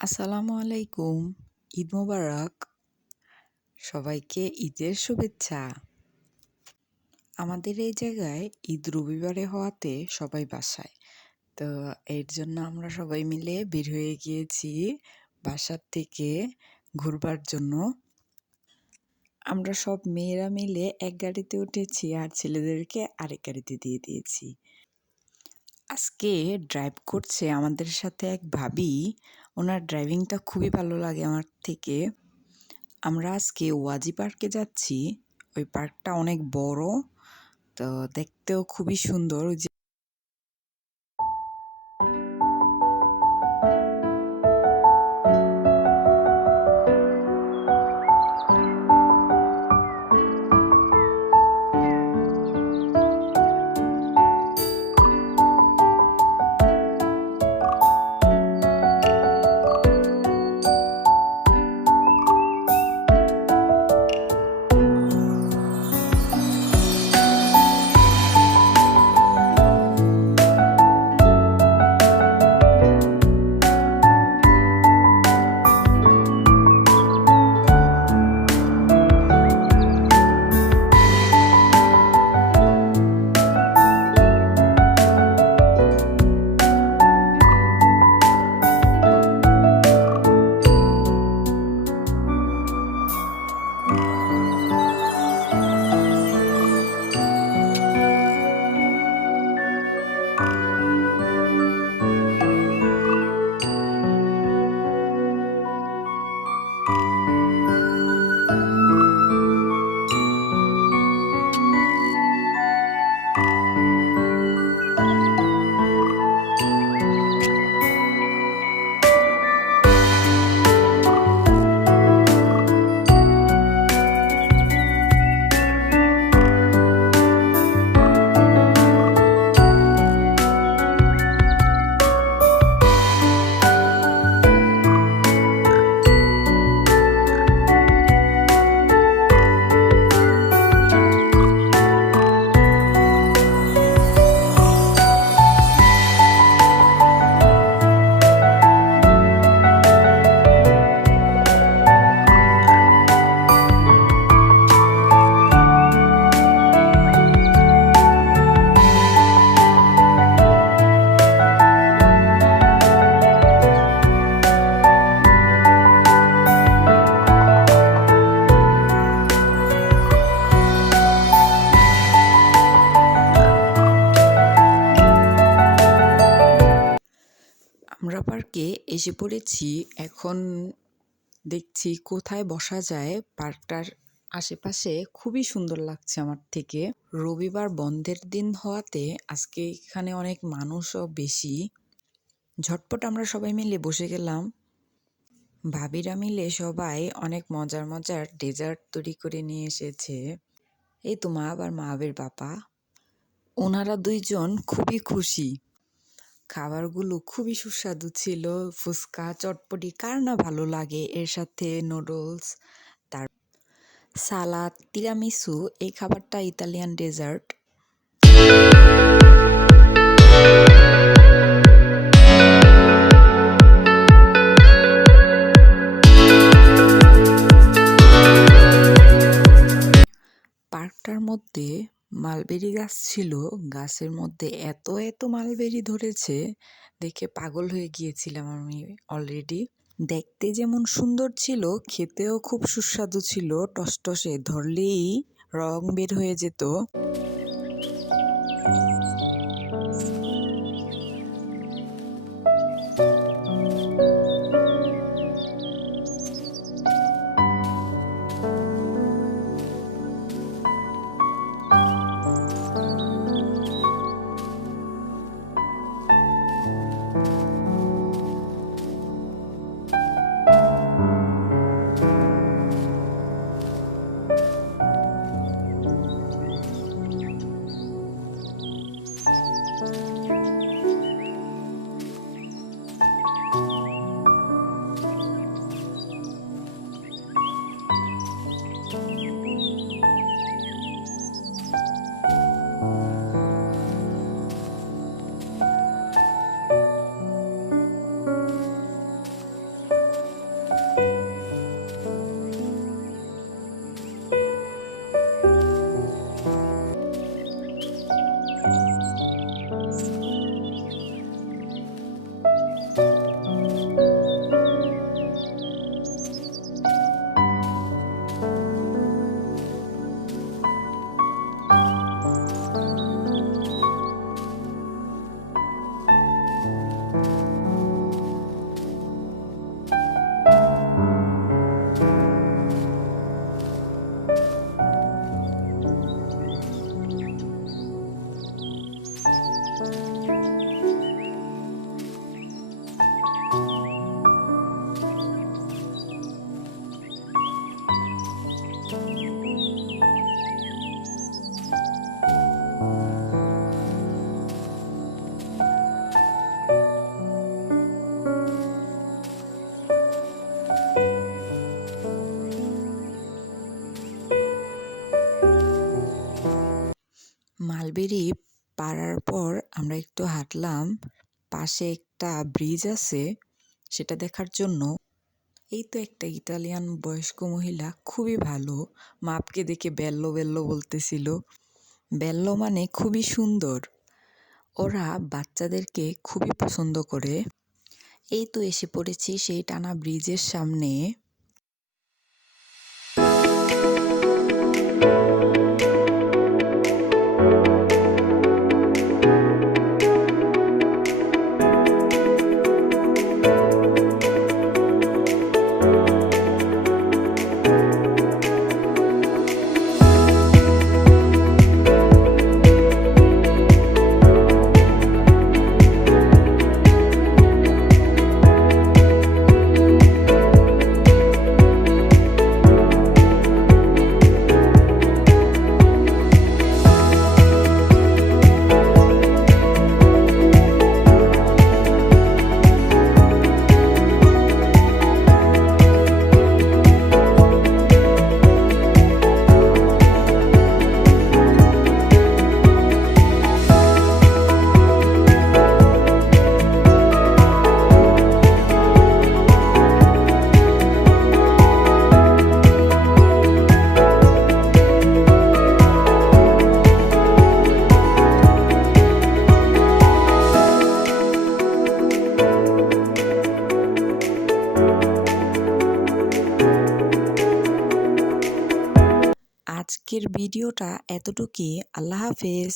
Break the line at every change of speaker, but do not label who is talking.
আসসালামু আলাইকুম, ঈদ মোবারক। সবাইকে ঈদের শুভেচ্ছা। আমাদের এই জায়গায় ঈদ রবিবারে হওয়াতে সবাই বাসায়। তো এর জন্য আমরা সবাই মিলে বের হয়ে গিয়েছি বাসার থেকে ঘুরবার জন্য। আমরা সব মেয়েরা মিলে এক গাড়িতে উঠেছি আর ছেলেদেরকে আরেক গাড়িতে দিয়ে দিয়েছি। আজকে ড্রাইভ করছে আমাদের সাথে এক ভাবি। ওনার ড্রাইভিংটা খুবই ভালো লাগে আমার থেকে। আমরা আজকে ওয়াজি পার্কে যাচ্ছি। ওই পার্কটা অনেক বড়, তো দেখতেও খুবই সুন্দর। আমরা পার্কে এসে পড়েছি। এখন দেখছি কোথায় বসা যায়। পার্কটার আশেপাশে খুবই সুন্দর লাগছে আমার থেকে। রবিবার বন্ধের দিন হওয়াতে আজকে এখানে অনেক মানুষও বেশি। ঝটপট আমরা সবাই মিলে বসে গেলাম। ভাবিরা মিলে সবাই অনেক মজার মজার ডেজার্ট তৈরি করে নিয়ে এসেছে। এই তো মা আবার মাহাবের বাবা। ওনারা দুইজন খুবই খুশি। খাবারগুলো খুবই সুস্বাদু ছিল, ফুচকা, চটপটি, কার না ভালো লাগে, এর সাথে নুডলস তার সালাদ তিরামিসু এই খাবারটা ইতালিয়ান ডেজার্ট পার্কটার মধ্যে মালবেরি গাছ ছিল, গাছের মধ্যে এত এত মালবেরি ধরেছে, দেখে পাগল হয়ে গিয়েছিলাম আমি অলরেডি দেখতে যেমন সুন্দর ছিল, খেতেও খুব সুস্বাদু ছিল টসটসে ধরলেই রং বের হয়ে যেত। বেরি পাড়ার পর আমরা একটু হাঁটলাম। পাশে একটা ব্রিজ আছে, সেটা দেখার জন্য। এই তো একটা ইতালিয়ান বয়স্ক মহিলা, খুবই ভালো, মাপকে দেখে বেল্লো বেল্লো বলতেছিল। বেল্লো মানে খুবই সুন্দর। ওরা বাচ্চাদেরকে খুবই পছন্দ করে। এই তো এসে পড়েছি সেই টানা ব্রিজের সামনে। ভিডিওটা এতটুকুই। আল্লাহ হাফেজ।